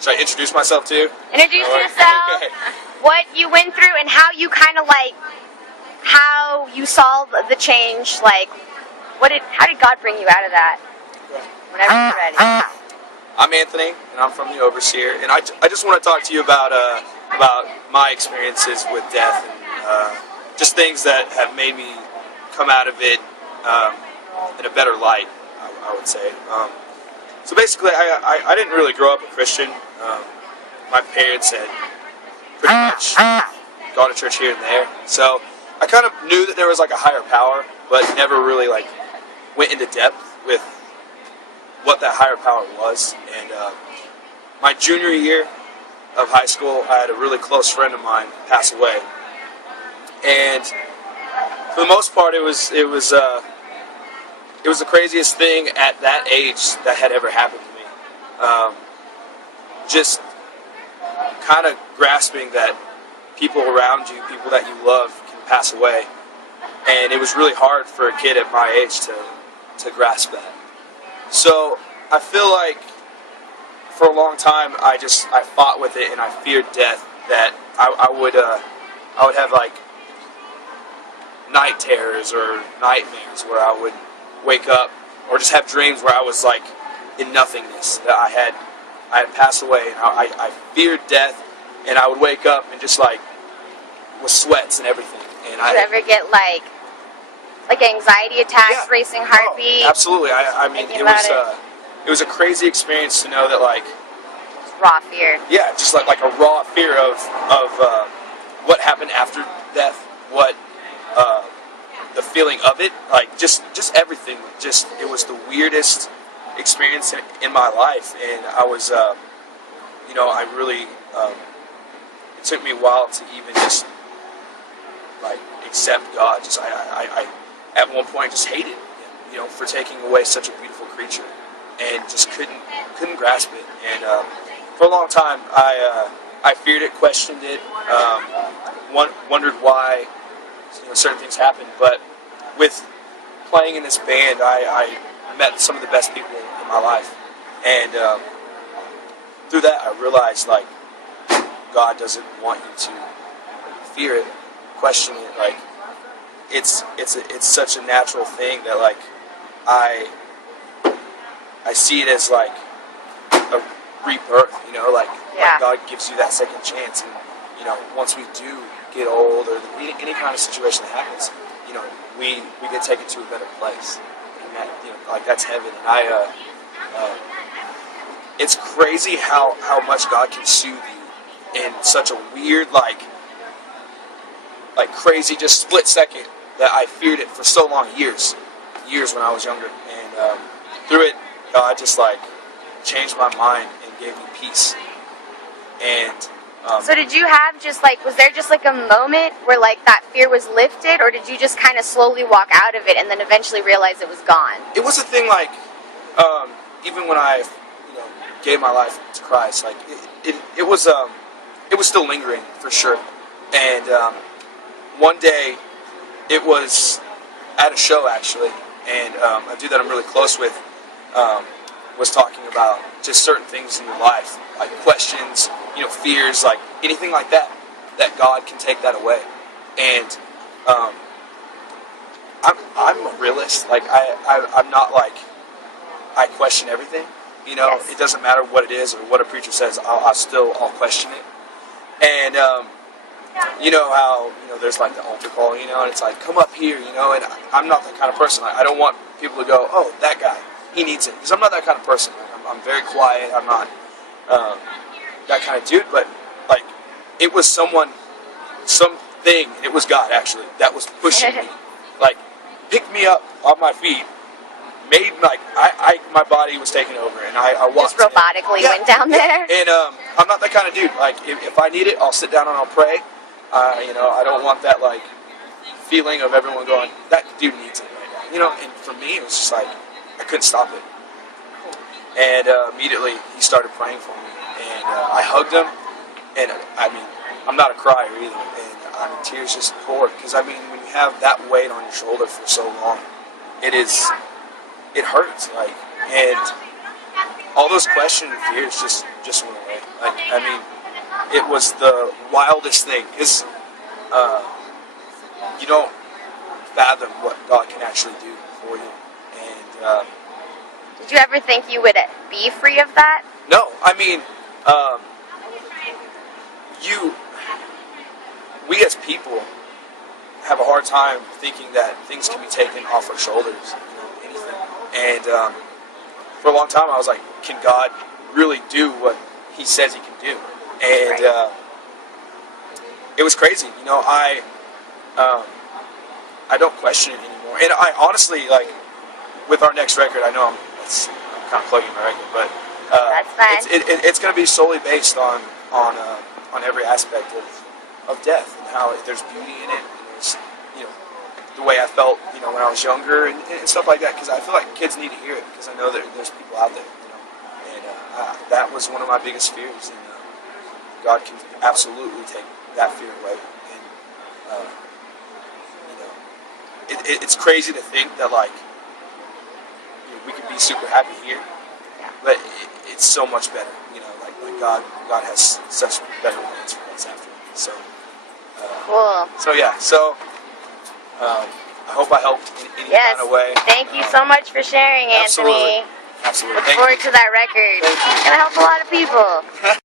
Should I introduce myself to you? Introduce yourself, what you went through, and how you kind of like, how you saw the change. Like, how did God bring you out of that? Whenever you're ready. I'm Anthony, and I'm from the Overseer, and I just want to talk to you about my experiences with death and just things that have made me come out of it in a better light, I would say. So basically, I didn't really grow up a Christian. My parents had pretty much gone to church here and there, so I kind of knew that there was like a higher power, but never really like went into depth with what that higher power was. And my junior year of high school, I had a really close friend of mine pass away, and for the most part, it was the craziest thing at that age that had ever happened to me. Just kind of grasping that people around you, people that you love, can pass away, and it was really hard for a kid at my age to grasp that. So I feel like for a long time I fought with it, and I feared death. That I would have like night terrors or nightmares where I would wake up or just have dreams where I was like in nothingness, that I had passed away, and I feared death, and I would wake up and just like with sweats and everything. And Did you ever get like anxiety attacks, yeah. racing heartbeat? Oh, absolutely. I mean, it was a crazy experience to know that, like, raw fear. Yeah, just like a raw fear of what happened after death, what the feeling of it, like just everything. Just it was the weirdest experience in my life, and I was, I really. It took me a while to even just like accept God. Just I at one point just hated him, for taking away such a beautiful creature, and just couldn't grasp it. And for a long time, I feared it, questioned it, wondered why certain things happened. But with playing in this band, I met some of the best people in my life, and through that, I realized like God doesn't want you to fear it, question it. Like it's such a natural thing that like I see it as like a rebirth, like God gives you that second chance, and once we do get old or any kind of situation that happens, we get taken to a better place, and that like that's heaven. And it's crazy how much God can soothe you in such a weird like crazy just split second that I feared it for so long, years when I was younger, and through it God just like changed my mind and gave me peace. And so did you have just like, was there just like a moment where like that fear was lifted, or did you just kind of slowly walk out of it and then eventually realize it was gone? It was a thing like even when I gave my life to Christ, like it was still lingering for sure. And one day it was at a show actually, and a dude that I'm really close with was talking about just certain things in your life, like questions, fears, like anything like that God can take that away. And I'm a realist. Like I'm not like I question everything. Yes. It doesn't matter what it is or what a preacher says. I'll question it. And how there's like the altar call, and it's like come up here, and I'm not that kind of person. I don't want people to go, oh, that guy, he needs it, because I'm not that kind of person. I'm very quiet. I'm not that kind of dude. But like it was something, and it was God actually that was pushing me, like picked me up on my feet, made like my body was taken over, and I walked. Just robotically went down there. And I'm not that kind of dude. Like if I need it, I'll sit down and I'll pray. I don't want that like feeling of everyone going, that dude needs it right now. And for me, it was just like I couldn't stop it. And immediately he started praying for me, and I hugged him. And I'm not a crier either, and tears just poured, because when you have that weight on your shoulder for so long, it hurts, like, and all those questions and fears just went away. Like, I mean, it was the wildest thing because you don't fathom what God can actually do for you. And did you ever think you would be free of that? no, I mean, we as people have a hard time thinking that things can be taken off our shoulders, anything. And for a long time, I was like, can God really do what He says He can do? And it was crazy. I don't question it anymore. And I honestly, like, with our next record, I know I'm kind of plugging my record, but that's fine. It's going to be solely based on every aspect of death and how there's beauty in it. And there's, the way I felt, when I was younger and stuff like that. Because I feel like kids need to hear it because I know that there's people out there, And that was one of my biggest fears. And God can absolutely take that fear away. And it's crazy to think that like we could be super happy here, but it's so much better. Like God has such better plans for us after. So cool. So yeah. So I hope I helped in any kind of way. Thank you so much for sharing, Absolutely. Anthony. Absolutely. Look forward to that record. Thank you. It's gonna help a lot of people.